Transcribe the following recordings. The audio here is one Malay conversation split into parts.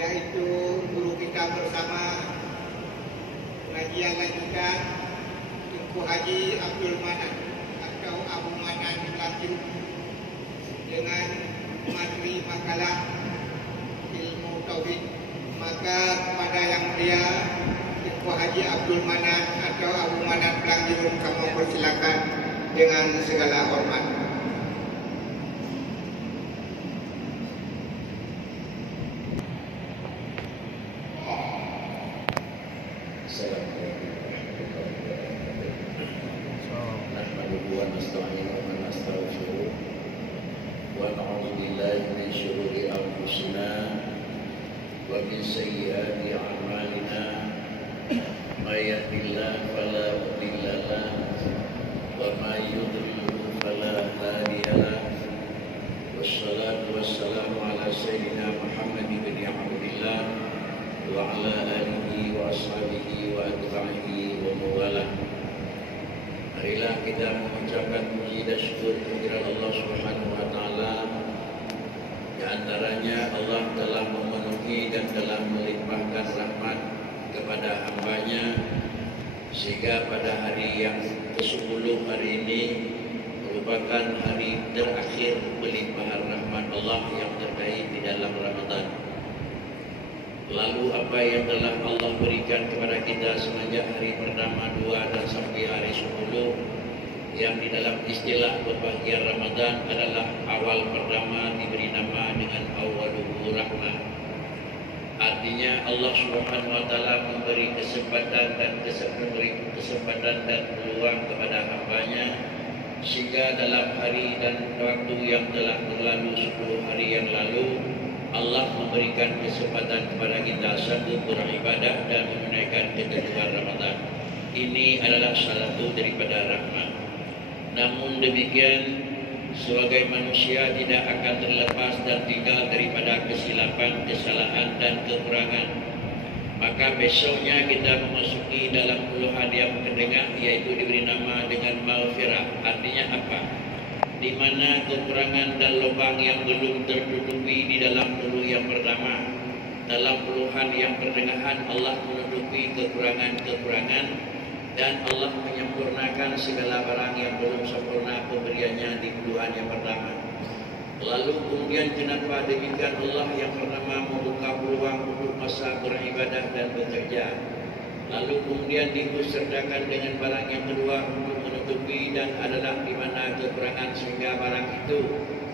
yaitu guru kita bersama pengajian lanjutan Tunku Haji Abdul Manan atau Abu Manan Melaju dengan materi makalah ilmu tauhid. Maka kepada yang mulia Tunku Haji Abdul Manan atau Abu Manan Melaju kami persilakan dengan segala hormat. ومن سيئات أعمالنا من يهد الله فلا مضل له وما يضلل فلا هادي له والصلاة والسلام على سيدنا محمد بن عبد الله وعلى آله وأصحابه وأتباعه ومواله. Marilah kita mengucapkan puji dan syukur kehadirat Allah Subhanahu wa taala. Di antaranya Allah telah memenuhi dan telah melimpahkan rahmat kepada hamba-Nya sehingga pada hari yang ke-10 hari ini merupakan hari terakhir pelimpahan rahmat Allah yang terkait di dalam Ramadan. Lalu apa yang telah Allah berikan kepada kita semenjak hari pertama 2 dan sampai hari 10 yang di dalam istilah pembagian Ramadan adalah awal pertama diberi nama dengan awwaluhu rahmah. Artinya Allah Subhanahu wa taala memberi kesempatan dan peluang kepada hamba-Nya sehingga dalam hari dan waktu yang telah berlalu 10 hari yang lalu Allah memberikan kesempatan kepada kita sanggup beribadah dan menunaikan ketentuan Ramadan. Ini adalah salah satu daripada rahmat. Namun demikian, sebagai manusia tidak akan terlepas dan tinggal daripada kesilapan, kesalahan dan kekurangan. Maka besoknya kita memasuki dalam puluhan yang kedengah, yaitu diberi nama dengan maghfirah. Artinya apa? Di mana kekurangan dan lubang yang belum tertutupi di dalam puluh yang pertama. Dalam puluhan yang pertengahan Allah menutupi kekurangan-kekurangan dan Allah menyempurnakan segala barang yang belum sempurna pemberiannya di puluhan yang pertama. Lalu kemudian kenapa demikian Allah yang pertama membuka peluang untuk masa beribadah dan bekerja. Lalu kemudian disertakan dengan barang yang kedua untuk menutupi dan adalah di mana kekurangan sehingga barang itu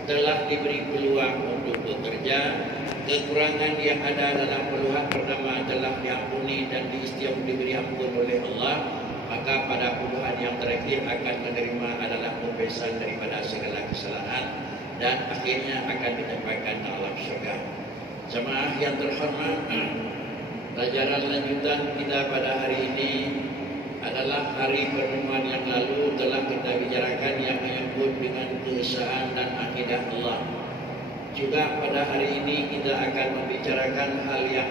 telah diberi peluang untuk bekerja. Kekurangan yang ada dalam puluhan pertama telah diampuni dan diberi ampun oleh Allah. Maka pada puluhan yang terakhir akan menerima adalah pembebasan daripada segala kesalahan dan akhirnya akan ditempatkan ke alam syurga. Jemaah yang terhormat, pelajaran lanjutan kita pada hari ini adalah hari pertemuan yang lalu telah kita bicarakan yang menyebut dengan keesaan dan akidah Allah. Juga pada hari ini kita akan membicarakan hal yang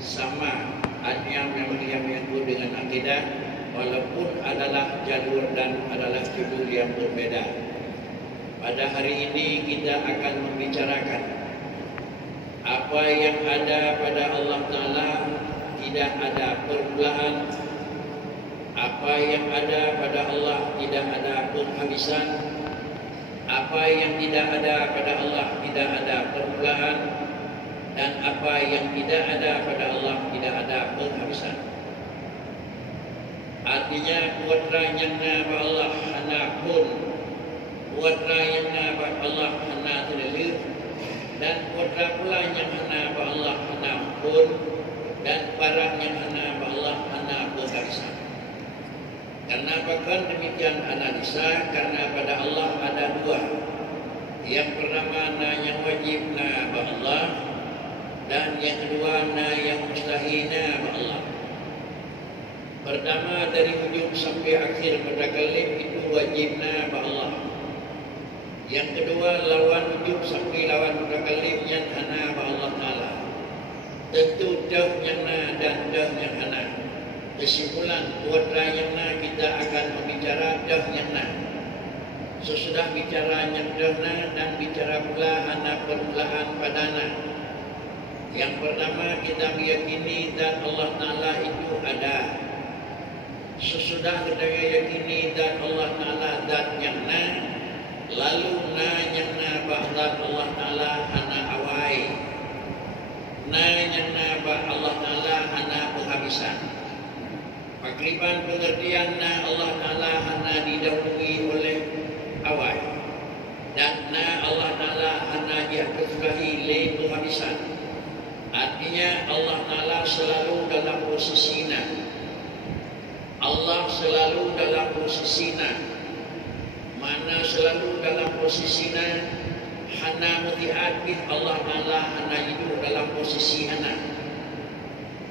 sama, artinya yang menyebut dengan akidah, walaupun adalah jalur dan adalah judul yang berbeda. Pada hari ini kita akan membicarakan apa yang ada pada Allah Ta'ala tidak ada permulaan, apa yang ada pada Allah tidak ada penghabisan, apa yang tidak ada pada Allah tidak ada permulaan, dan apa yang tidak ada pada Allah tidak ada penghabisan. Artinya kuatra yang nama Allah hana pun, kuatra yang nama Allah hana terlebih, dan kuatra pula yang hana Allah hana pun, dan barang yang hana Allah hana penghabisan. Karena bahkan demikian analisa, karena pada Allah ada dua. Yang pertama na yang wajib na Allah, dan yang kedua na yang mustahil na Allah. Pertama dari ujung sampai akhir mutakalim itu wajibna Allah. Yang kedua lawan ujung sampai lawan mutakalim yang hana Allah Ta'ala. Tentu dah yang na dan dah yang hana. Kesimpulan buat yang na kita akan membicara dah yang na. Sesudah bicara yang dah na dan bicara pula hana permulaan padana. Yang pertama, kita meyakini zat Allah Ta'ala itu ada. Sesudah kita meyakini zat Allah Ta'ala zat yang na, lalu na yang na zat Allah Ta'ala hana awai, na yang na Allah Ta'ala hana penghabisan. Pakriban pengertian na Allah Ta'ala hana didahului oleh awai, dan na Allah Ta'ala hana diaturkahi le penghabisan. Artinya Allah Ta'ala selalu dalam posisi na. Allah selalu dalam posisi na. Mana selalu dalam posisi na? Hana mutiat bih Allah Ta'ala hana hidup dalam posisi hana.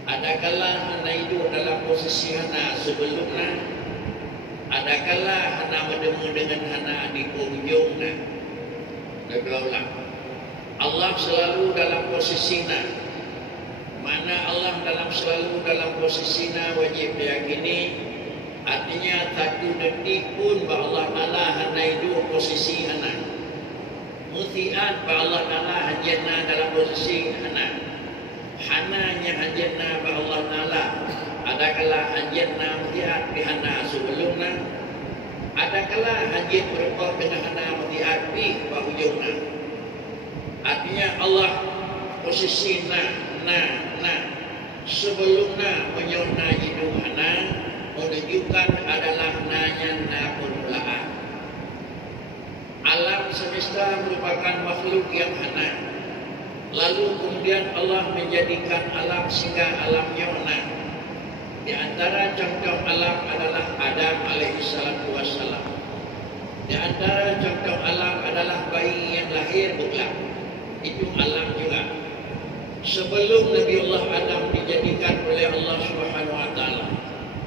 Adakala hana hidup dalam posisi hana sebelum na. Adakala hana bertemu dengan hana di penghujung na. Berulang. Allah selalu dalam posisi na. Mana Allah selalu dalam posisi na, wajib diyakini. Artinya satu detik pun bahawa Allah Ta'ala hana hidup posisi hana. Mutiat bahawa Allah Ta'ala hajatna dalam posisi hana. Hananya hajatna bahawa Allah Ta'ala. Adakala hajatna mutiat di hana sebelumna. Adakala hajat berubah dengan hana mutiat di bahujungna. Artinya Allah posisi na sebelumnya menyona hidup hana menunjukkan adalah nanya na permulaan. Alam semesta merupakan makhluk yang hana. Lalu kemudian Allah menjadikan alam sehingga alam nyona. Di antara contoh alam adalah Adam alaihissalatu wassalam. Di antara contoh alam adalah bayi yang lahir buklak. Itu alam juga. Sebelum Nabi Allah Adam dijadikan oleh Allah Subhanahu Wa Taala,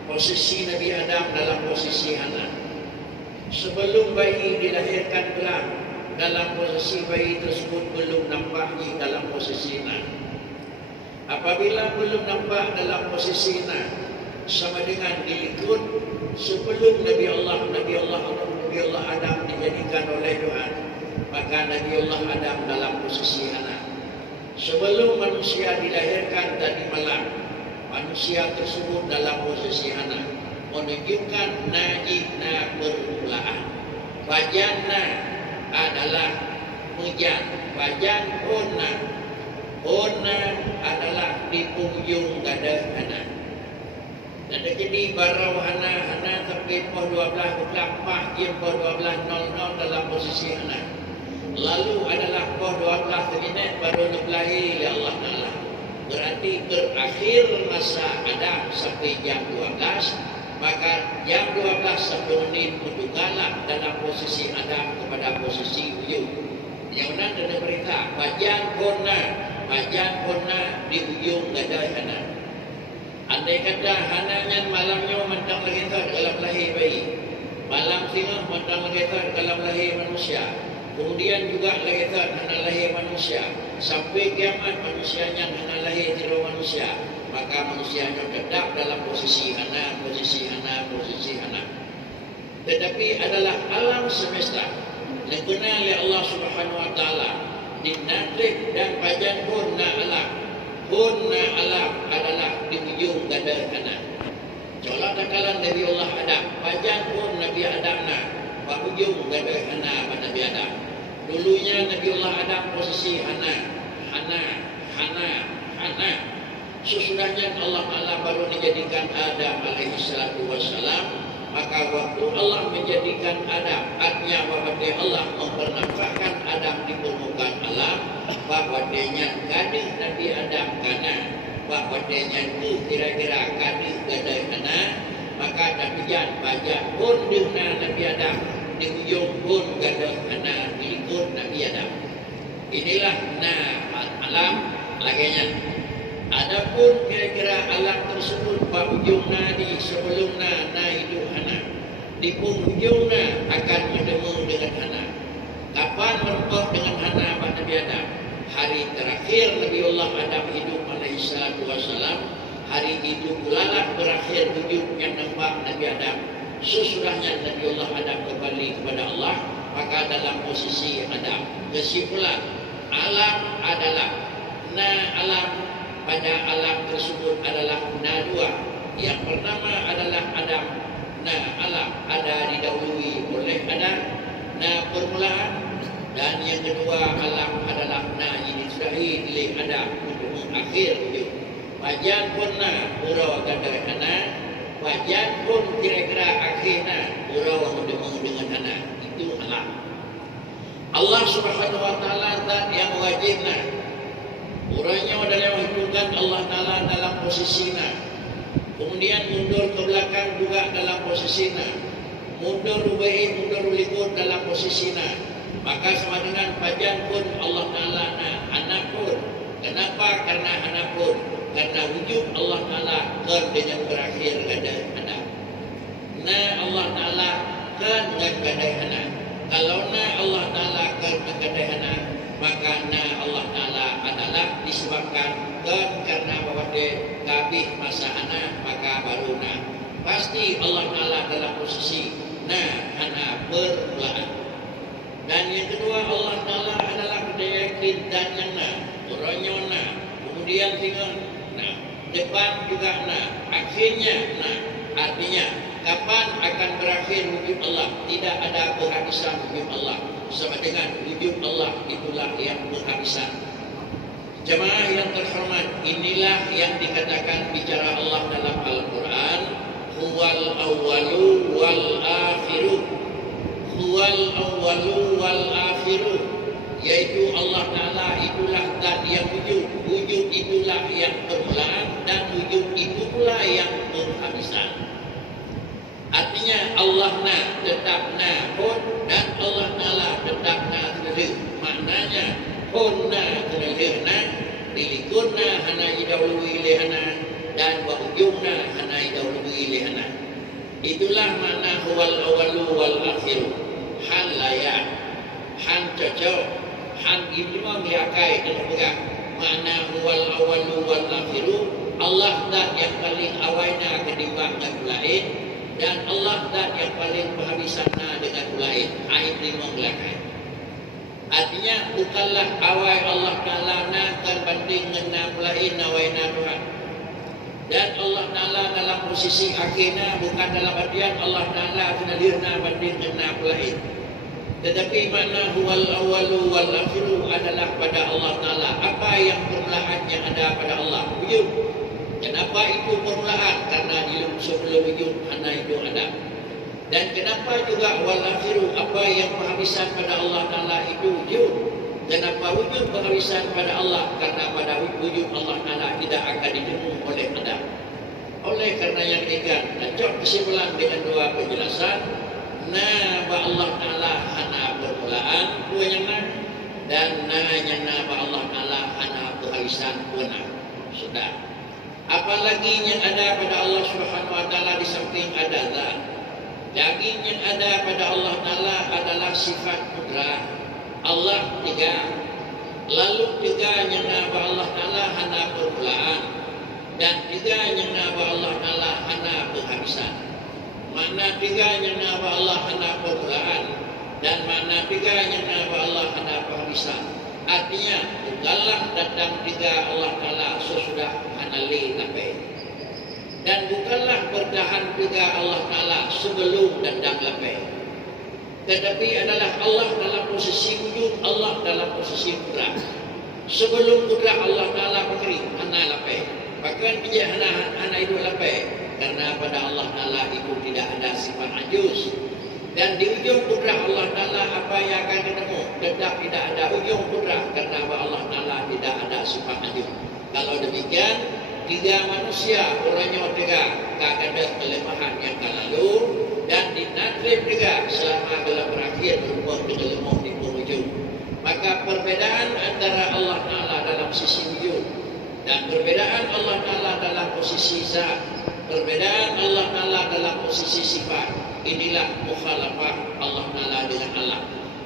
posisi Nabi Adam dalam posisi hana. Sebelum bayi dilahirkan kelak, dalam posisi bayi tersebut belum nampak di dalam posisi hana. Apabila belum nampak dalam posisi hana, sama dengan diikut sebelum Nabi Allah Adam dijadikan oleh Tuhan, maka Nabi Allah Adam dalam posisi hana. Sebelum manusia dilahirkan tadi malam, manusia tersebut dalam posisi hana, menunjukkan najihna permulaan. Fajanna adalah hujan, fajan hona adalah di penghujung gada hana. Dan jadi barau hana sampai poh 12 berlampah jam poh 12.00 dalam posisi hana. Lalu adalah poh 12 minit baru berlahir ya Allah Ta'ala. Berarti berakhir masa Adam sampai jam 12. Maka jam 12 1 menit mendugalah dalam posisi Adam kepada posisi ujung. Yang mana ada berita Fajan kona di ujung gada hana. Andai kata hananya malamnya mentang lagi dalam lahir bayi, malam tengah mentang lagi dalam lahir manusia. Kemudian juga lahir hana lahir manusia. Sampai kiamat manusianya hana lahir tiru manusia. Maka manusianya tetap dalam posisi hana. Tetapi adalah alam semesta yang dikenal oleh Allah Subhanahu Wa Taala. Dinatik dan pajan huna alam. Huna alam adalah di ujung gada hana. Coba takalan Nabi Allah Adam. Pajan pun Nabi Adam na. Pak ujung gada hana Nabi Adam. Dulunya Nabi Allah Adam posisi hana. Sesudahnya Allah Ta'ala baru menjadikan Adam alaihissalatu wassalam. Maka waktu Allah menjadikan Adam, artinya bahawa Allah mempernampakkan Adam di permukaan alam, bahawa dia gadis Nabi Adam kana, bahawa dia itu kira-kira gadis gadai hana. Maka demikian baca pun dihna Nabi Adam, di ujung pun gadai hana mengikut Nabi Adam. Inilah alam laginya. Adapun kira-kira alam tersebut pada ujungnya di sebelumnya hidup hana, di penghujungnya akan bertemu dengan hana. Kapan berubah dengan hana pada Nabi Adam? Hari terakhir Nabi Allah Adam hidup alaihissalatu wassalam. Hari itu pula berakhir hidup yang nampak Nabi Adam. Sesudahnya Nabi Allah Adam kembali kepada Allah, maka dalam posisi Adam. Kesimpulan, alam adalah na alam pada alam tersebut adalah na dua. Yang pertama adalah Adam. Na alam ada didahului oleh Adam, na permulaan. Dan yang kedua alam adalah na yang disudahi oleh Adam untuk mengakhir hidup. Wajan pun na urau gada ana, wajan pun kira-kira akhirna urau dengan ana. Itu alam. Allah Subhanahu wa taala zat yang wajibna. Urangnya dalam hitungan Allah Taala dalam posisinya. Kemudian mundur ke belakang juga dalam posisinya. Mundur rubai, mundur likut dalam posisinya. Maka sama dengan pajan pun Allah Taala anak pun. Kenapa? Karena anak pun. Karena wujud Allah Taala dengan berakhir pada anak. Nah Allah Taala kan dengan gadai anak. Kalau na Allah Taala kan dengan gadai anak, maka na Allah Taala adalah disebabkan karena bahwa dia kabih masa anak, maka baru na. Pasti Allah Taala dalam posisi na anak permulaan. Dan yang kedua Allah Taala adalah daya dan yang na, orangnya na, kemudian tinggal na, depan juga na, akhirnya na. Artinya kapan akan berakhir wujud Allah? Tidak ada penghabisan wujud Allah. Sama dengan wujud Allah itulah yang penghabisan. Jemaah yang terhormat, inilah yang dikatakan bicara Allah dalam Al-Quran. Huwal awwalu wal akhiru. Huwal awwalu wal akhiru. Yaitu Allah Ta'ala itulah zat yang wujud. Wujud itulah yang permulaan dan wujud itu pula yang penghabisan. Artinya Allah na tetap na pun dan Allah Ta'ala tetap na terlebih. Maknanya pun na terlebih na dilikun na hana idawului lehana dan wujud na hana idawului lehana. Itulah makna huwal awalu wal akhiru. Han layak, han cocok, han itu meliakai dan pegang. Makna huwal awalu wal akhiru. Allah zat yang paling awalnya ketimbang dan lain. Dan Allah zat yang paling penghabisannya dengan lain. Air lima belakang. Artinya bukanlah awal Allah Ta'ala nak terbanding dengan lain awalnya Tuhan. Dan Allah Ta'ala dalam posisi akhirnya bukan dalam artian Allah Ta'ala kenalirna banding dengan lain. Tetapi makna huwal awalu wal akhiru adalah pada Allah Ta'ala. Apa yang permulaan yang ada pada Allah? Wujud. Kenapa itu permulaan? Karena sebelum wujud hanya itu ada. Dan kenapa juga wal akhiru? Apa yang penghabisan pada Allah Ta'ala itu wujud. Kenapa wujud penghabisan pada Allah? Karena pada wujud Allah Ta'ala tidak akan ditemu oleh Adam. Oleh karena yang demikian, cocok kesimpulan dengan dua penjelasan. Nama Allah Ta'ala hana permulaan, dua yang nak. Dan yang nama Allah Ta'ala hana penghabisan punah. Sudah. Apalagi yang ada pada Allah Subhanahu wa taala di samping ada zat. Daging yang ada pada Allah Taala adalah sifat kudrah. Allah tiga. Lalu tiga yang nama Allah Taala hana permulaan dan tiga yang nama Allah Taala hana penghabisan. Mana tiga yang nama Allah hana permulaan dan mana tiga yang nama Allah hana penghabisan. Artinya bukanlah datang tiga Allah Taala sesudah hanali lapai. Dan bukanlah bertahan tiga Allah Ta'ala sebelum datang lapai. Tetapi adalah Allah dalam posisi wujud, Allah dalam posisi kudrah. Sebelum kudrah Allah Ta'ala beri hana lapai. Bahkan dia hana itu lapai. Karena pada Allah Ta'ala itu tidak ada sifat ajuz. Dan di ujung kudrah Allah Ta'ala apa yang akan ketemu? Tetap tidak ada ujung kudrah. Karena Allah Ta'ala tidak ada sifat ajuz. Kalau demikian, tiga manusia orangnya tiga tak ada kelemahan yang lalu dan dinatrib juga selama dalam berakhir berubah dengan lemah di wujud. Maka perbedaan antara Allah Ta'ala dalam sisi wujud dan perbedaan Allah Ta'ala dalam posisi zat, perbedaan Allah Ta'ala dalam posisi sifat, inilah mukhalafah Allah Ta'ala dengan Allah.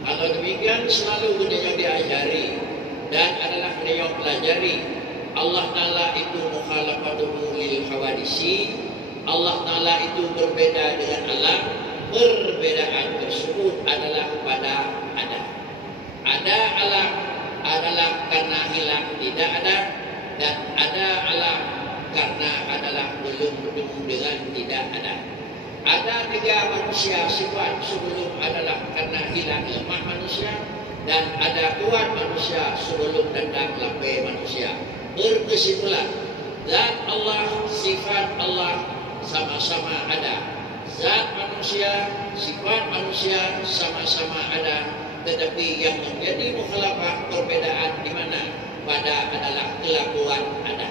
Kalau demikian selalu beliau diajari dan adalah beliau pelajari. Allah Ta'ala itu mukhalafatuhu lil hawadisi. Allah Ta'ala itu berbeda dengan alam. Perbedaan tersebut adalah pada ada. Ada alam, adalah karena hilang tidak ada, dan ada alam karena adalah belum bertemu dengan tidak ada. Ada tiga manusia sifat sebelum adalah karena hilang lemah manusia, dan ada kuat manusia sebelum datang lambai manusia. Berkesimpulan, zat Allah, sifat Allah sama-sama ada. Zat manusia, sifat manusia sama-sama ada, tetapi yang menjadi mukhalafah perbedaan di mana pada adalah kelakuan ada.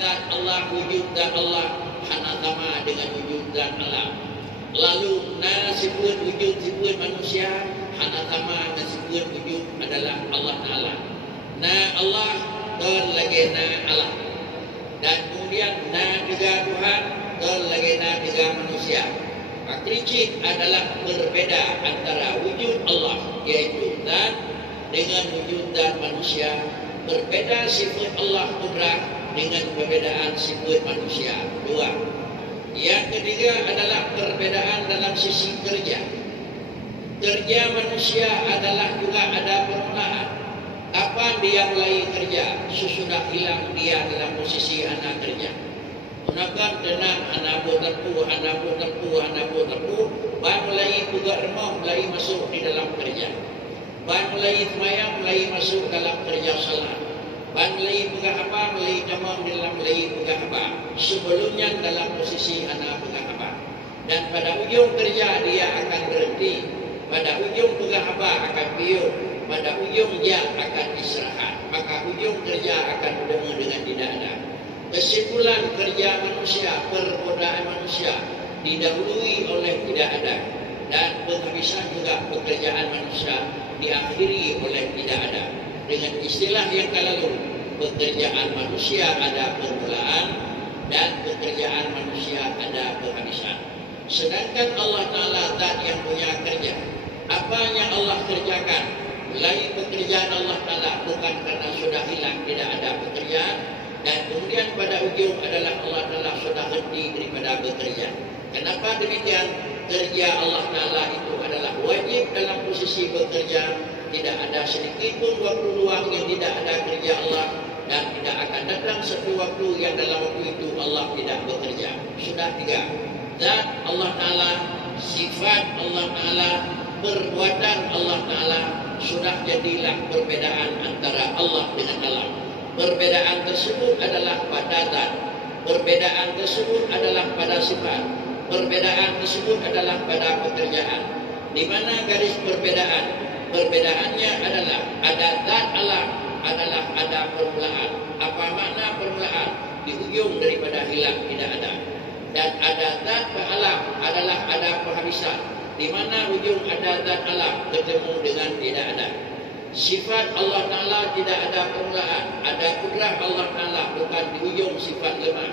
Zat Allah, wujud zat Allah hana sama dengan wujud zat alam. Lalu sifat wujud sifat manusia hana sama dengan sifat wujud adalah Allah Ta'ala. Allah dan lagi Allah. Dan kemudian juga Tuhan dan lagi juga manusia. Prinsip adalah berbeda antara wujud Allah yaitu zat dengan wujud zat manusia. Berbeda sifat Allah kudrat dengan perbedaan sifat manusia. Dua. Yang ketiga adalah perbedaan dalam sisi kerja. Kerja manusia adalah juga ada permulaan. Kapan dia mulai kerja? Sesudah hilang dia dalam posisi anak kerja. Gunakan tenang anak terpu, bahan mulai juga remah, mulai masuk di dalam kerja. Bahan mulai semayang, mulai masuk dalam kerja salat. Bahan mulai pegang apa, mulai damam dalam mulai pegang apa. Sebelumnya dalam posisi anak pegang apa. Dan pada ujung kerja dia akan berhenti. Pada ujung pegang apa akan piuk. Pada ujung dia akan istirahat. Maka ujung kerja akan bertemu dengan tidak ada. Kesimpulan kerja manusia, pergodaan manusia didahului oleh tidak ada, dan penghabisan juga pekerjaan manusia diakhiri oleh tidak ada. Dengan istilah yang lalu, pekerjaan manusia ada permulaan dan pekerjaan manusia ada penghabisan. Sedangkan Allah Ta'ala zat yang punya kerja. Apa yang Allah kerjakan? Mulai pekerjaan Allah Ta'ala bukan karena sudah hilang tidak ada pekerjaan, dan kemudian pada ujung adalah Allah Ta'ala sudah henti daripada bekerja. Kenapa demikian? Kerja Allah Ta'ala itu adalah wajib dalam posisi bekerja. Tidak ada sedikit pun waktu luang yang tidak ada kerja Allah, dan tidak akan datang satu waktu yang dalam waktu itu Allah tidak bekerja. Sudah tiga. Zat Allah Ta'ala, sifat Allah Ta'ala, perbuatan Allah Ta'ala, sudah jadilah perbedaan antara Allah dengan alam. Perbedaan tersebut adalah pada zat. Perbedaan tersebut adalah pada sifat. Perbedaan tersebut adalah pada pekerjaan. Di mana garis perbedaan? Perbedaannya adalah ada zat alam, adalah ada permulaan. Apa makna permulaan? Di ujung daripada hilang tidak ada. Dan ada zat alam adalah ada penghabisan. Di mana ujung ada zat alam bertemu dengan tidak ada. Sifat Allah Ta'ala tidak ada permulaan. Ada kudrat Allah Ta'ala bukan di ujung sifat lemah.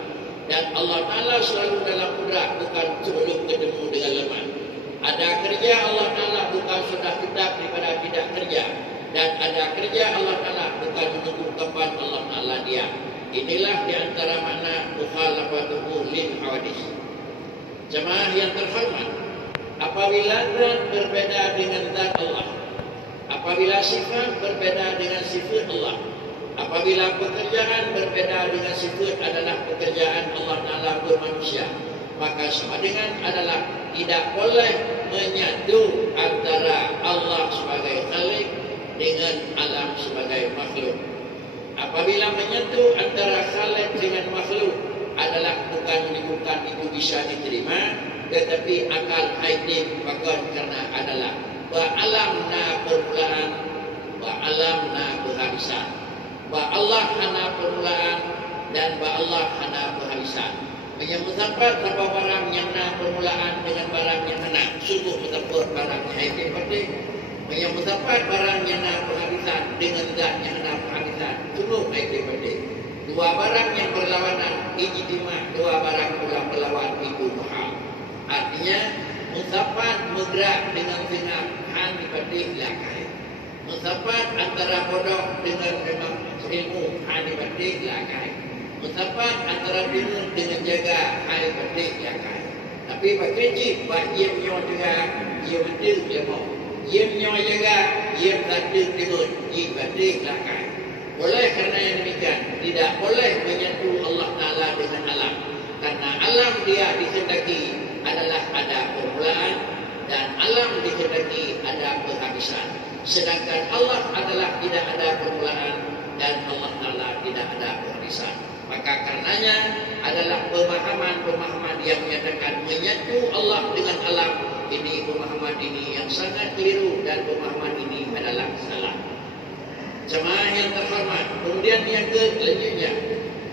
Dan Allah Ta'ala selalu dalam kudrat bukan sebelum ketemu dengan lemah. Ada kerja Allah Ta'ala bukan sudah tetap daripada tidak kerja. Dan ada kerja Allah Ta'ala bukan menunggu kapan Allah Ta'ala diam. Inilah di antara makna mukhalafatuhu lil hawadis. Jemaah yang terhormat, apabila zat berbeda dengan zat Allah, apabila sifat berbeda dengan sifat Allah, apabila pekerjaan berbeda dengan sifat adalah pekerjaan Allah Ta'ala bermanusia, maka sama dengan adalah tidak boleh menyatu antara Allah sebagai khalik dengan alam sebagai makhluk. Apabila menyatu antara khalik dengan makhluk adalah bukan itu bisa diterima, tetapi akal haidib bahkan karena adalah alam na permulaan, alam na penghabisan. Allah hana permulaan dan Allah hana penghabisan. Menyambat apa barang yang na permulaan dengan barang yang hana, sungguh mendapat barang yang haidib penting. Menyambat barang yang na penghabisan dengan zat yang hana penghabisan, sungguh haidib penting. Dua barang yang berlawanan, ijtimah, dua barang pula berlawan itu mahal. Artinya musapat bergerak dengan senang han dibanding lakai. Musapat antara bodoh dengan memang ilmu han dibanding lakai. Musapat antara ilmu dengan jaga han dibanding lakai. Tapi bagi cik, bagi dia punya juga dia betul dia mau. Ia menyawa jaga, ia berada timur, ia berada belakang. Oleh kerana yang demikian, tidak boleh menyentuh Allah Ta'ala dengan alam. Karena alam dia dikehendaki adalah ada permulaan dan alam dikehendaki ada penghabisan. Sedangkan Allah adalah tidak ada permulaan dan Allah Ta'ala tidak ada penghabisan. Maka karenanya adalah pemahaman-pemahaman yang menyatakan menyentuh Allah dengan alam. Ini pemahaman ini yang sangat keliru dan pemahaman ini adalah salah. Jemaah yang terhormat, kemudian yang selanjutnya,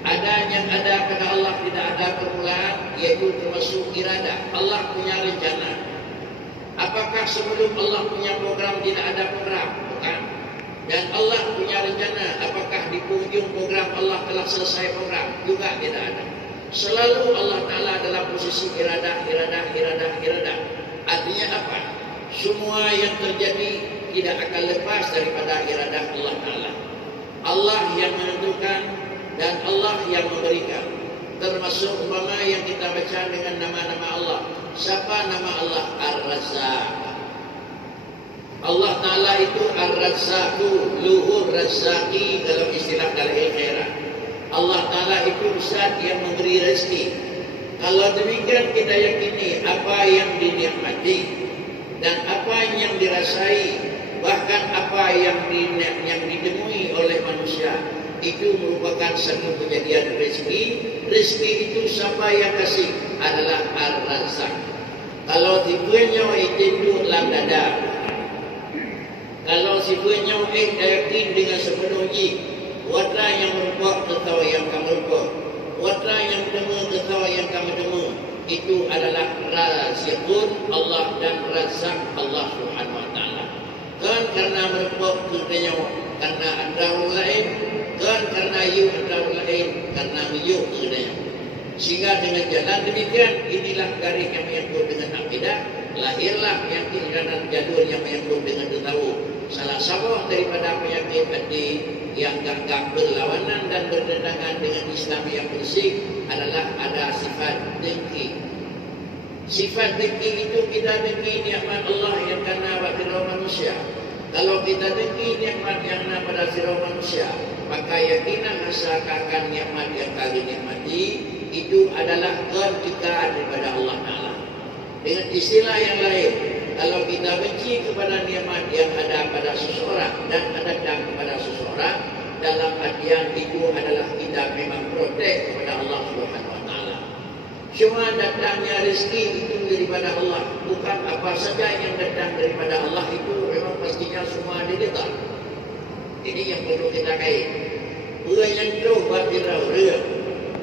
ada yang ada pada Allah tidak ada permulaan, yaitu termasuk iradah. Allah punya rencana. Apakah sebelum Allah punya program tidak ada program? Bukan. Dan Allah punya rencana. Apakah di penghujung program Allah telah selesai program? Juga tidak ada. Selalu Allah Ta'ala dalam posisi iradah. Artinya apa? Semua yang terjadi tidak akan lepas daripada iradah Allah Ta'ala. Allah yang menentukan dan Allah yang memberikan. Termasuk umpama yang kita baca dengan nama-nama Allah. Siapa nama Allah? Ar-Razzaq. Allah Ta'ala itu Ar-Razzaqu, luhur Razzaqi dalam istilah dalam akhirat. Allah Ta'ala itu zat yang memberi rezeki. Kalau demikian kita yakini apa yang dinikmati dan apa yang dirasai, bahkan apa yang ditemui oleh manusia, itu merupakan satu kejadian rezeki. Rezeki itu siapa yang kasih? Adalah Ar-Razzaq. Kalau tipunya itu dalam dada, kalau sipunya yakin dengan sepenuhnya, watra yang merupakan ketawa yang kamu merupakan, watra yang temu ketawa yang kamu temu, itu adalah Razzaqun Allah dan Razzaq Allah Subhanahu Wa Taala. Kan karena merupakan kedanya, karena ada orang lain, kan karena you ada orang lain, karena you kedanya. Sehingga dengan jalan demikian, inilah garis yang menyangkut dengan akidah. Lahirlah penyakit dan jadul yang menyangkut dengan tasawuf. Salah satu daripada penyakit hati yang gagap berlawanan dan bertentangan dengan Islam yang bersih adalah ada sifat dengki. Sifat dengki itu kita dengki nikmat Allah yang kena pada manusia. Kalau kita dengki nikmat yang kena pada sirah manusia, maka yakinan rasa akan nikmat yang kami nikmati itu adalah ketika daripada Allah Ta'ala. Dengan istilah yang lain, kalau kita benci kepada nikmat yang ada pada seseorang dan ada kepada seseorang, dalam artian itu adalah kita memang protek kepada Allah Subhanahu Wa Taala. Semua datangnya rezeki itu daripada Allah, bukan apa saja yang datang daripada Allah itu memang pastinya semua diletak. Ini yang perlu kita kait. Bukan yang terus buat dirau ria,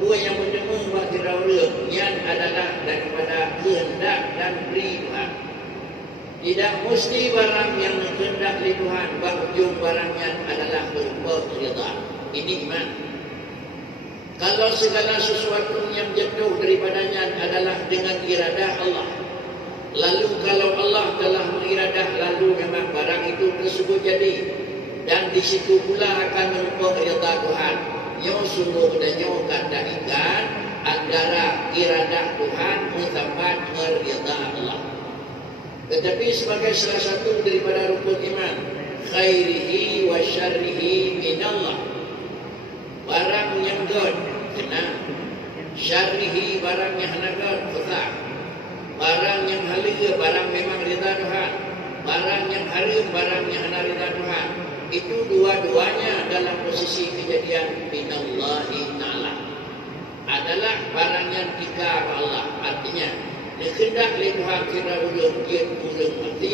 bukan yang menemu buat dirau ria, yang adalah daripada kehendak dan beri Tuhan. Tidak mesti barang yang kehendak oleh Tuhan, ujung barangnya adalah berupa ridha. Ini iman. Kalau segala sesuatu yang jatuh daripadanya adalah dengan iradah Allah, lalu kalau Allah telah mengiradah, lalu memang barang itu tersebut jadi, dan di situ pula akan berupa ridha Tuhan. Yang sungguh dan yang kandaikan antara iradah Tuhan mutabad ridha Allah. Tetapi sebagai salah satu daripada rukun iman, khairihi wa syarrihi minallah. Barang yang good kena, syarrihi barang yang hanagat besar. Barang yang halal barang memang ridha Tuhan. Barang yang haram barang yang hana ridha Tuhan. Itu dua-duanya dalam posisi kejadian minallahi ta'ala. Adalah barang yang tika Allah. Artinya dikehendak oleh Tuhan tidak ulung dia ulung mati,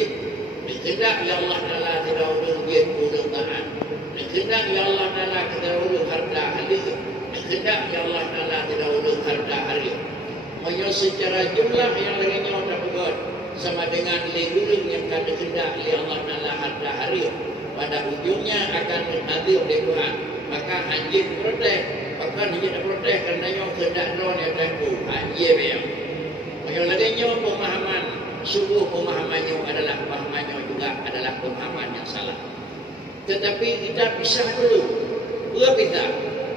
dikehendak oleh Allah Ta'ala tidak ulung dia ulung taat, dikehendak oleh Allah Ta'ala tidak ulung harta halis, dikehendak oleh Allah Ta'ala tidak ulung harta haris. Maksudnya secara jumlah yang lainnya tak betul sama dengan ulung yang akan dikehendak oleh Allah Ta'ala harta haris, pada ujungnya akan hadir oleh Tuhan. Maka anjing protek, bahkan anjing tak protek kerana yang kehendak drone yang berlaku anjing memang. Yang lainnya pemahaman, sungguh pemahamannya adalah pemahamannya juga adalah pemahaman yang salah. Tetapi kita pisah dulu. Berbeza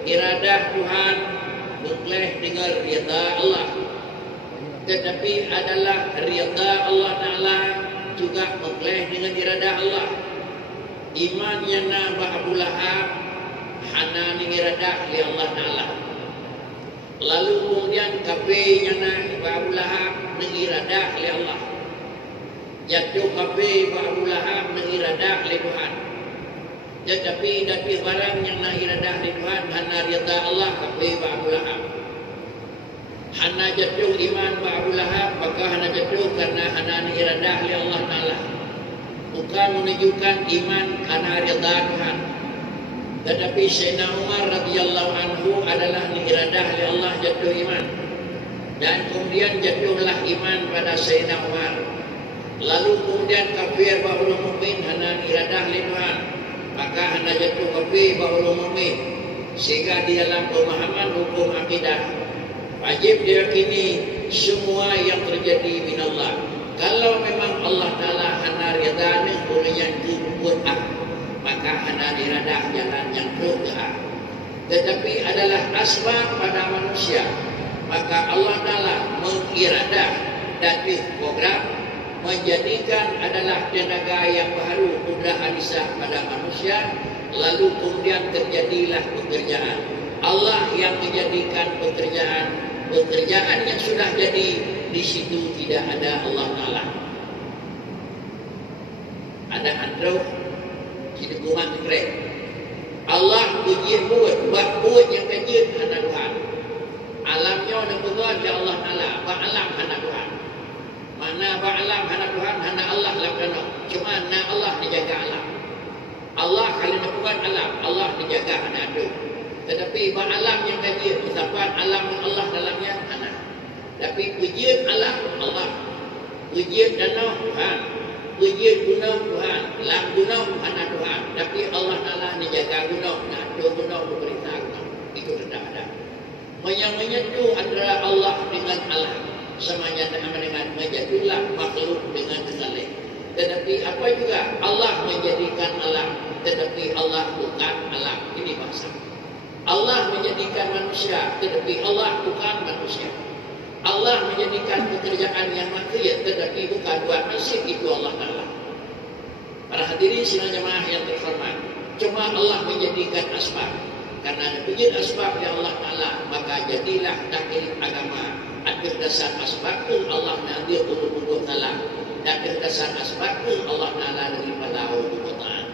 iradah Tuhan bukan dengan ridha Allah. Tetapi adalah ridha Allah Ta'ala juga mengklaim dengan iradah Allah. Iman yang na Abu Lahab hana ni iradah li Allah Ta'ala. Lalu kemudian kafir yang na Abu Lahab ni iradah li Allah. Jatuh kafir Abu Lahab ni iradah li Tuhan. Tetapi barang yang na iradah li Tuhan hana rida Allah kafir Abu Lahab. Hana jatuh iman Abu Lahab maka hana jatuh karena hana ni iradah li Allah Ta'ala. Bukan menunjukkan iman karena rida Tuhan. Tetapi Sayyidina Umar radhiyallahu anhu adalah ni iradah li Allah jatuh iman. Dan kemudian jatuhlah iman pada Sayyidina Umar. Lalu kemudian kafir bahawa mukmin hana ni iradah li Tuhan. Maka hana jatuh kafir bahawa mukmin. Sehingga di dalam pemahaman hukum akidah wajib diyakini semua yang terjadi minallah. Kalau memang Allah Ta'ala hana ridhani oleh yang dibuat maka hana diradah jalan yang teruk tetapi adalah asbab pada manusia, maka Allah Ta'ala mengiradah dan program menjadikan adalah tenaga yang baru mudah hadisah pada manusia. Lalu kemudian terjadilah pekerjaan. Allah yang menjadikan pekerjaan yang sudah jadi. Di situ tidak ada Allah Ta'ala. Ada andro di rumah keren. Allah puji buat yang kajin hana Tuhan. Alamnya ada buat ya Allah Ta'ala. Ba'alam hana Tuhan. Mana ba'alam hana Tuhan hana Allah lakana. Cuma na Allah dijaga alam. Allah kalau nak buat alam, Allah dijaga hana tu. Tetapi ba'alam yang kajin ucapan alam Allah dalamnya hana. Tapi pujian Allah, pujian danau Tuhan, pujian gunung Tuhan, lam gunung hana Tuhan. Tapi Allah Ta'ala ni jaga gunung, nak dua gunung berperintah gunung. Itu tidak ada. Yang menyatu antara Allah dengan alam, samanya dengan menjadilah makhluk dengan kesalahan. Tetapi apa juga Allah menjadikan alam, tetapi Allah bukan alam. Ini bahasa. Allah menjadikan manusia, tetapi Allah bukan manusia. Allah menjadikan pekerjaan yang makhiyat tetapi bukan buat nasib, itu Allah Ta'ala. Para hadirin sidang jemaah yang terhormat, cuma Allah menjadikan asbab. Karena ada pujian asbab yang Allah Ta'ala, maka jadilah dakwah agama. Atas dasar asbab pun Allah nanti untuk Ta'ala. Dan atas dasar asbab pun Allah Ta'ala daripada untuk Ta'ala.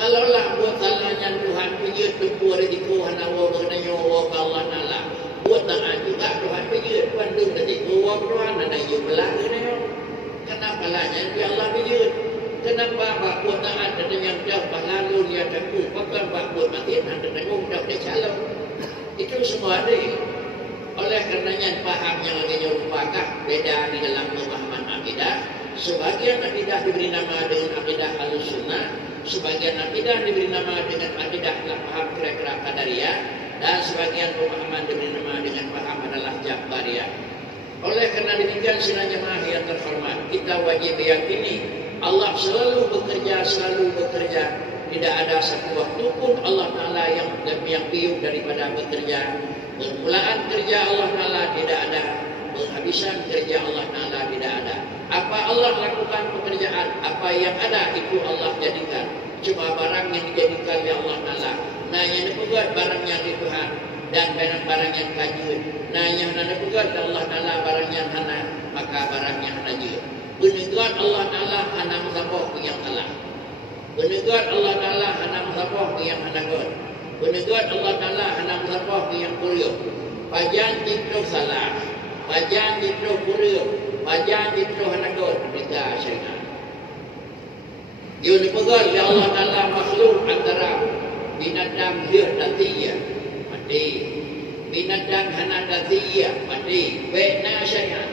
Kalaulah buat salahnya Tuhan pujian tempuh rezeki hanawa bernanya wa Allah Ta'ala. Buat tangan juga Tuhan pujian pandung rezeki wa Tuhan ada yang belakangnya. Kenapa lahnya Allah pujian? Kenapa buat tangan ada yang dah berlalu dia tanggung, bahkan buat mati ada tanggung dah dia calon. Itu semua ada. Oleh karenanya paham yang agaknya rupakah beda di dalam pemahaman akidah. Sebagian akidah diberi nama dengan akidah Ahlussunnah, sebagian akidah diberi nama dengan akidah paham kira-kira Qadariyah, dan sebagian pemahaman diberi nama dengan paham adalah Jabariyah. Oleh karena demikian sidang jemaah yang terhormat, kita wajib meyakini Allah selalu bekerja. Tidak ada satu waktu pun Allah Ta'ala yang piuk daripada bekerja. Permulaan kerja Allah Ta'ala tidak ada, penghabisan kerja Allah Ta'ala tidak ada. Apa Allah lakukan pekerjaan, apa yang ada itu Allah jadikan. Cuma barang yang dijadikan oleh Allah Ta'ala. Nah yang dipegat barangnya di Tuhan, dan barang yang kajut. Nah yang dipegat Allah Ta'ala barangnya hana, maka barangnya hana. Benegat Allah Ta'ala hana musabah yang Allah. Benegat Allah Ta'ala hana musabah yang hana god. Benegat Allah Ta'ala hana musabah yang kuryuk. Pajan jitro salah, pajan jitro kuryuk, pajan jitro hana god. Tiga syarikat. Dia dipegat oleh Allah Ta'ala makhluk antara binatang hidup dan tiya mati, binatang hana dan tiya mati. Baikna syariat,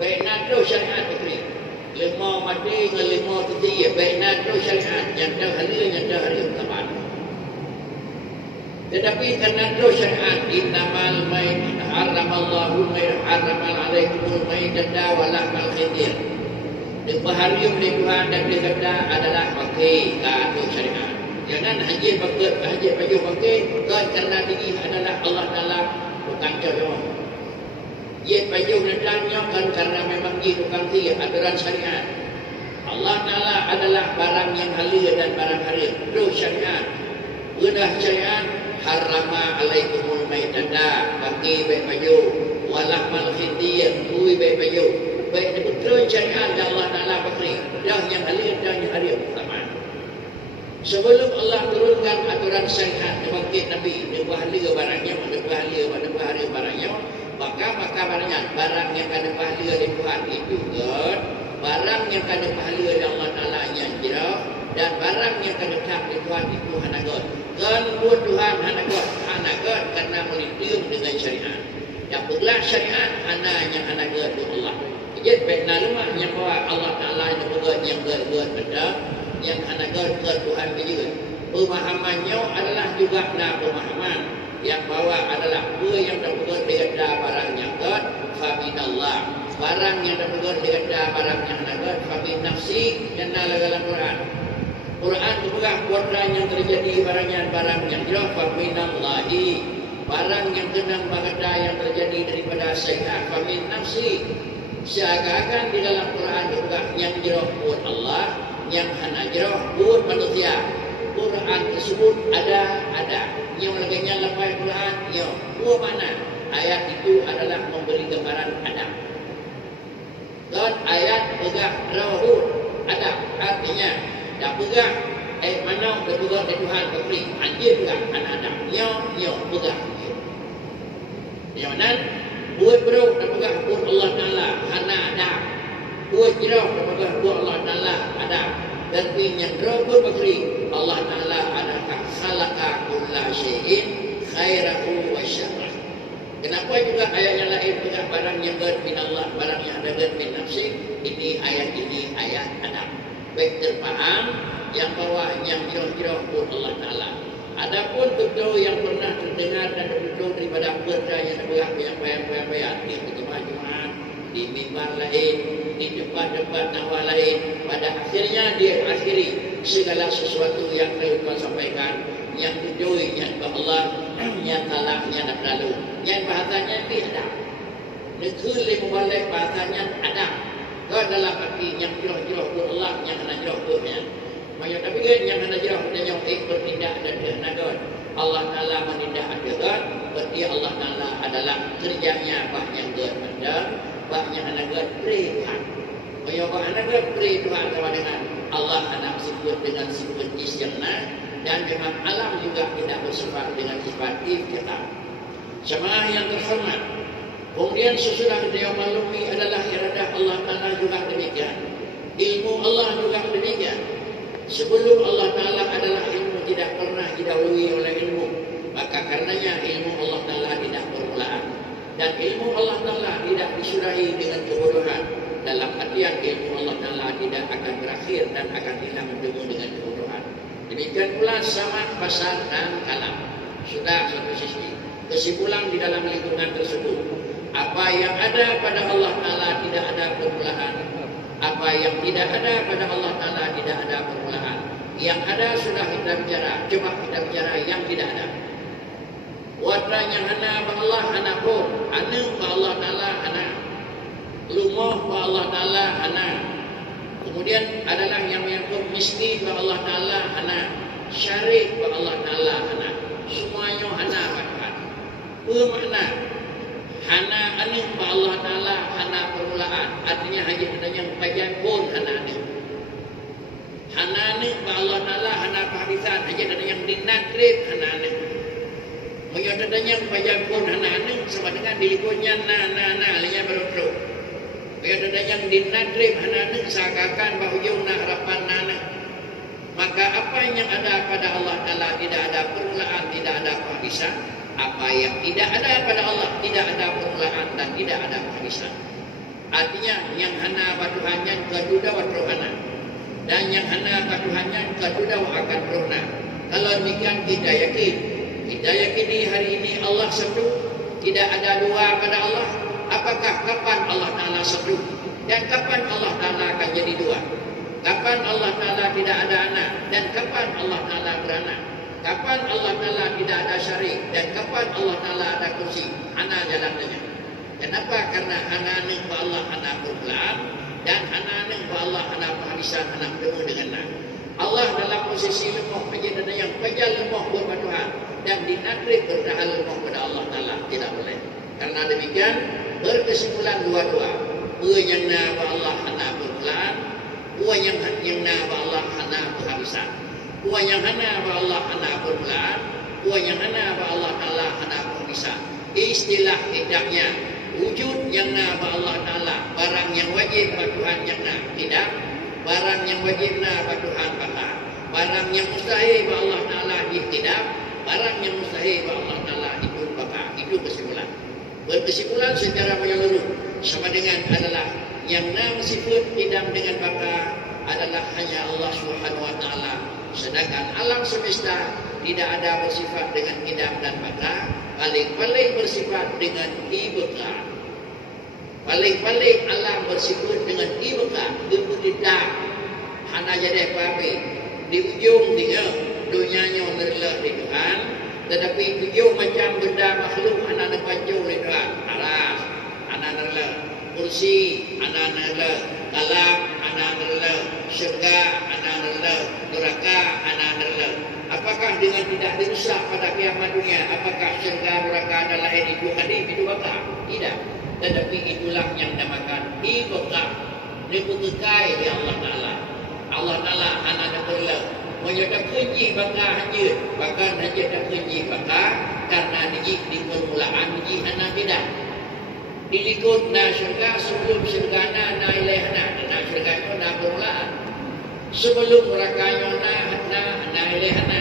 baikna tu syariat begini. Lima mati dengan lima tiya, baikna tu syariat. Yang dah hari tepat. Tetapi karena tu syariat, innamal maid haramallahu maid haramal alaikumul maidata wa lahmal khinzir. Dipaharium di Tuhan dan dikata adalah pakai kata syariat. Jangan haji baju pakai kerana ini adalah Allah Ta'ala bukan contoh. Ye baju datangnya kan karena memang dia bukan aturan syariat. Allah Ta'ala adalah barang yang halal dan barang haram. Itu syariat. Udah syariat harama alaikumul maitata bagi baik baju walahmal khinzir kui baik baju. Baik betul syariat Allah Ta'ala bagi. Dah yang halal dan yang haram sama. Sebelum Allah turunkan aturan syariat dibangkit Nabi, dia pahala barangnya, dia pahala barangnya, maka barangnya, barang yang ada pahala di Tuhan itu kan, barang yang ada pahala di Allah Ta'ala yang jirah, dan barang yang ada tak di Tuhan itu hanagot. Kan buat Tuhan hanagot karena melindung dengan syariat. Yang pula syariat hana yang hanagot untuk Allah. Jadi benar rumah yang bawa Allah Ta'ala yang berbuat yang berbuat benar, yang hanagot ke Tuhan juga. Pemahamannya adalah juga pemahaman yang bawa adalah dua yang terbuat dengan barangnya God, faminallah. Barang yang terbuat dengan barangnya hanagot, famin nafsi dan dalam Quran. Quran juga Quran yang terjadi barang yang jelas faminallahi. Barang yang kenang bagada yang terjadi daripada syaitan famin nafsi. Seakan-akan di dalam Quran juga yang jelas buat Allah, yang hana jelas buat manusia. Quran tersebut ada. Yang laganya lepas Quran, yang buat mana? Ayat itu adalah memberi gambaran Adam. Dan ayat pegang rawhud Adam artinya dah pegang mana dah pegang dari Tuhan beri anjir pegang anak Adam. Yang pegang. Yang mana? Buat beruk dah pegang buat Allah Ta'ala hana Adam. Buat jerah dah pegang buat Allah Ta'ala Adam. Dan yang roh berberi Allah Ta'ala adakah khalaqa kulla syai'in khairahu wa syarrah. Kenapa juga ayat yang lain pegang barang yang min Allah, barang yang ada min nafsi. Ini ayat Adam. Baik terpaham yang bawah yang jauh-jauh pun Allah Ta'ala. Adapun betul yang pernah terdengar dan betul daripada perda yang bergerak yang bayar di pertemuan Jumaat, di mimbar lain, di tempat-tempat nawa lain, pada akhirnya dia akhiri segala sesuatu yang Tuhan sampaikan, yang tujuh yang Allah, yang talaknya nak lalu, yang bahasanya tidak. Negeri lima balik bahasanya ada. Kau dalam arti yang jauh-jauh pun Allah, yang nak jauh punnya. Maka tapi kan yang nak jauh dan yang bertindak dan dihanakan. Allah Ta'ala menindak adakan, berarti Allah Ta'ala adalah kerjanya bah yang berbeda, bah yang hanakan berikan. Maka bah hanakan beri Tuhan sama dengan Allah anak sebut dengan sifat isyana, dan memang alam juga tidak bersifat dengan sifat kita. Jemaah yang terhormat, kemudian sesudah dia maklumi adalah iradah Allah Ta'ala juga demikian. Ilmu Allah juga demikian. Sebelum Allah Ta'ala adalah ilmu tidak pernah didahului oleh ilmu. Maka karenanya ilmu Allah Ta'ala tidak permulaan. Dan ilmu Allah Ta'ala tidak disudahi dengan kebodohan. Dalam artian ilmu Allah Ta'ala tidak akan berakhir dan akan hilang dengan kebodohan. Demikian pula sama pasar dan kalam. Sudah satu sisi. Kesimpulan di dalam lingkungan tersebut. Apa yang ada pada Allah Ta'ala tidak ada permulaan. Apa yang tidak ada pada Allah Ta'ala tidak ada permulaan. Yang ada sudah kita bicara. Coba kita bicara yang tidak ada. Wadra yang hana ba Allah hana pun. Hana ba Allah Ta'ala hana. Lumah ba Allah Ta'ala hana. Kemudian adalah yang menyangkut misli ba Allah Ta'ala hana. Syarik ba Allah Ta'ala hana. Semuanya hana ba Tuhan. Bermakna hana anu ba Allah Ta'ala hana permulaan. Artinya hanya ada yang bagian pun hana anu. Hana anu ba Allah Ta'ala hana kehadisan. Hanya ada yang dinakrib hana anu. Maka ada yang bagian pun hana anu sama dengan dilikunya na lainnya baru. Maka ada yang dinakrib hana anu seakan bahujung na harapan na. Maka apa yang ada pada Allah Ta'ala tidak ada permulaan, tidak ada kehadisan. Apa yang tidak ada pada Allah tidak ada permulaan dan tidak ada kehadisan. Artinya yang hana batuhannya keduda wa rohana, dan yang hana batuhannya keduda wa akan rohana. Kalau demikian kita yakin di hari ini Allah satu, tidak ada dua pada Allah. Apakah kapan Allah Ta'ala satu dan kapan Allah Ta'ala akan jadi dua? Kapan Allah Ta'ala tidak ada anak dan kapan Allah Ta'ala beranak? Kapan Allah Ta'ala tidak ada syarik dan kapan Allah Ta'ala ada kursi? Hana jalannya. Kenapa? Karena hana ni Allah hana permulaan, dan hana Allah hana penghabisan hana bertemu dengan nak. Allah dalam posisi lemah aja dan yang pejal lemah kepada Tuhan dan dinadrik bertahan lemah pada Allah Taala tidak boleh. Karena demikian berkesimpulan dua-dua. Yang na Allah hana permulaan, yang na Allah hana penghabisan. Yang hana Allah hana permulaan, yang hana Allah Taala hana penghabisan. Istilah hidupnya wujud yang na Allah Taala, barang yang wajib bagi Tuhan yang na tidak, barang yang wajib na bagi Tuhan baka, barang yang mustahil bagi Allah Taala tidak, barang yang mustahil bagi Allah Taala itu baka. Itu kesimpulan. Berkesimpulan secara menyeluruh sama dengan adalah yang na sifat idam dengan baka adalah hanya Allah Subhanahu wa taala, sedangkan alam semesta tidak ada bersifat dengan idam dan baka, paling-paling bersifat dengan ibqa. Paling-paling alam bersifat dengan ibqa, tidak hana jadi apa-apa. Di ujung dia dunianya adalah di Tuhan, tetapi tujuh macam benda makhluk anak panjang oleh Tuhan. Aras, anak adalah kursi, anak adalah kalam, anak adalah syurga, anak adalah neraka, anak adalah. Apakah dengan tidak dirusak pada kiamat dunia, apakah syurga neraka adalah itu hadir itu baka? Tidak. Tetapi itulah yang dinamakan ibqa. Dibutuhkan oleh Allah Taala. Allah Taala anak adalah menyatakan kunci baka hanya, bahkan hanya tak kunci baka karena di permulaan di hana tidak. Dilikut na syurga sebelum syurga na ilahana, na syurga itu na permulaan. Sebelum nerakanya na ilahana,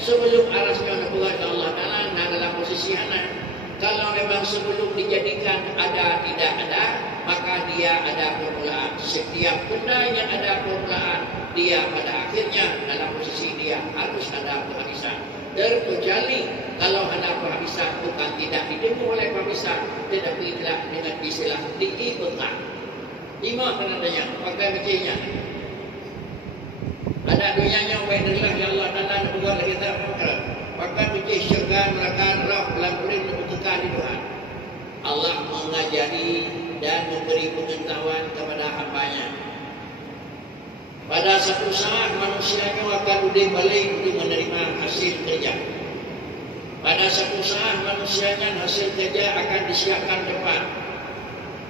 sebelum arasnya na buat Allah Taala na dalam posisi hana. Kalau memang sebelum dijadikan ada tidak ada, maka dia ada permulaan. Setiap benda yang ada permulaan, dia pada akhirnya dalam posisi dia harus ada penghabisan. Terkecuali kalau ada penghabisan bukan tidak ditemu oleh penghabisan, tetapi telah dengan istilah diibqa. Lima penandanya, pakai becinya. Ada dunianya baik adalah ya Allah Taala buat lagi tak perkara. Pakai beci syurga neraka roh dalam kulit membutuhkan di Tuhan. Allah mengajari dan memberi pengetahuan kepada hamba-Nya. Pada satu saat manusianya akan balik untuk menerima hasil kerja. Pada satu saat manusianya hasil kerja akan disiapkan depan.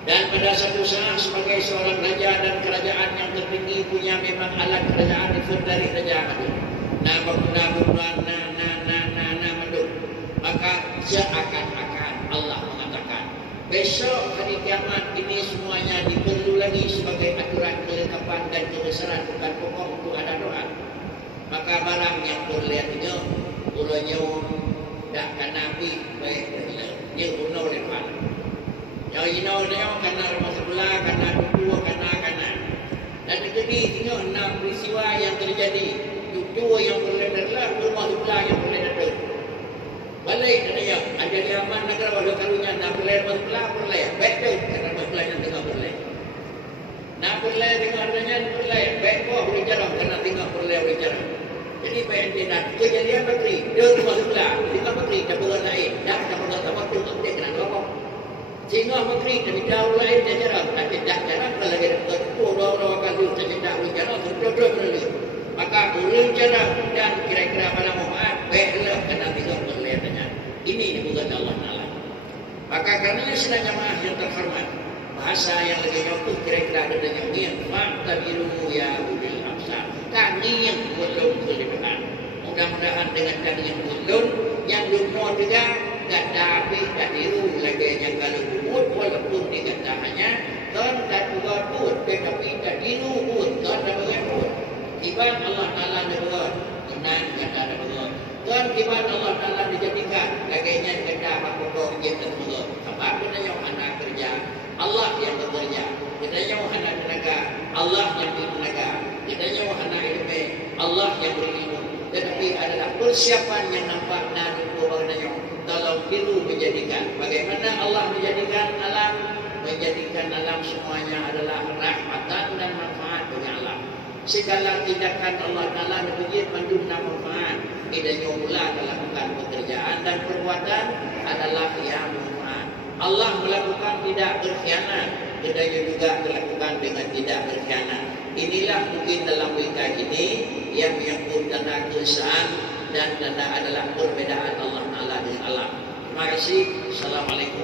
Dan pada satu saat sebagai seorang raja dan kerajaan yang tertinggi punya memang alat kerajaan dari kerajaan itu. Maka seakan-akan Allah mengatakan besok hari kiamat ini semuanya diperlu lagi sebagai aturan kelengkapan dan kebesaran bukan pokok untuk ada doa. Maka barang yang terlihat itu ulanya tak kena api baik dia bunuh oleh Tuhan. Yang ini dia kena rumah sebelah, kena dua, kena. Dan jadi tengok 6 peristiwa yang terjadi. Dua yang boleh adalah rumah sebelah yang boleh ada. Balik katanya, ada di aman negara wadah karunya, nak boleh rumah sebelah boleh. Baik tu, kata rumah sebelah yang tengah boleh. Nak boleh tengah adanya boleh. Baik kau boleh jarang, kerana tengah boleh jarang. Jadi baik tidak kejadian bakri, dia rumah sebelah, tengah bakri, tak boleh lain. Dah tak boleh tak waktu untuk dia kena lopok. Sehingga bakri, tapi jauh lain dia jarang. Tapi tak jarang, kalau lagi dapat orang-orang kali, tapi tak boleh jarang, dua-dua boleh. Maka berencana dan kira-kira pada Muhammad baiklah kena tengok kelihatannya. Ini bukan Allah Taala. Maka kerana sedang jamaah yang terhormat, bahasa yang lebih jauh kira-kira ada yang faktabiru ya ulil absar. Kami yang belum kelebihan. Mudah-mudahan dengan kami yang belum, yang belum juga tak dapat tak tiru lagi yang kalau buat walaupun dikatakannya kan tak juga buat, tetapi tak tiru buat, kan tak buat. Ibarat Allah Ta'ala dibuat, tenang kata ada buat. Dan ibarat Allah Ta'ala dijadikan, lagainya kata makhluk yang terbuat. Apa kita yang anak kerja, Allah yang bekerja. Kita yang anak tenaga, Allah yang bertenaga. Kita yang anak ilmu, Allah yang berilmu. Tetapi adalah persiapan yang nampak dan berbagai dalam diri menjadikan. Bagaimana Allah menjadikan alam semuanya adalah rahmatan dan manfaat bagi alam. Segala tindakan Allah Ta'ala diberi manduna manfaat. Idanya pula melakukan pekerjaan dan perbuatan adalah yang manfaat. Allah melakukan tidak berkhianat. hendaknya juga dilakukan dengan tidak berkhianat. Inilah mungkin dalam WK ini yang menyangkut dana keesaan dan dana adalah perbedaan Allah Taala dengan alam. Terima kasih. Assalamualaikum.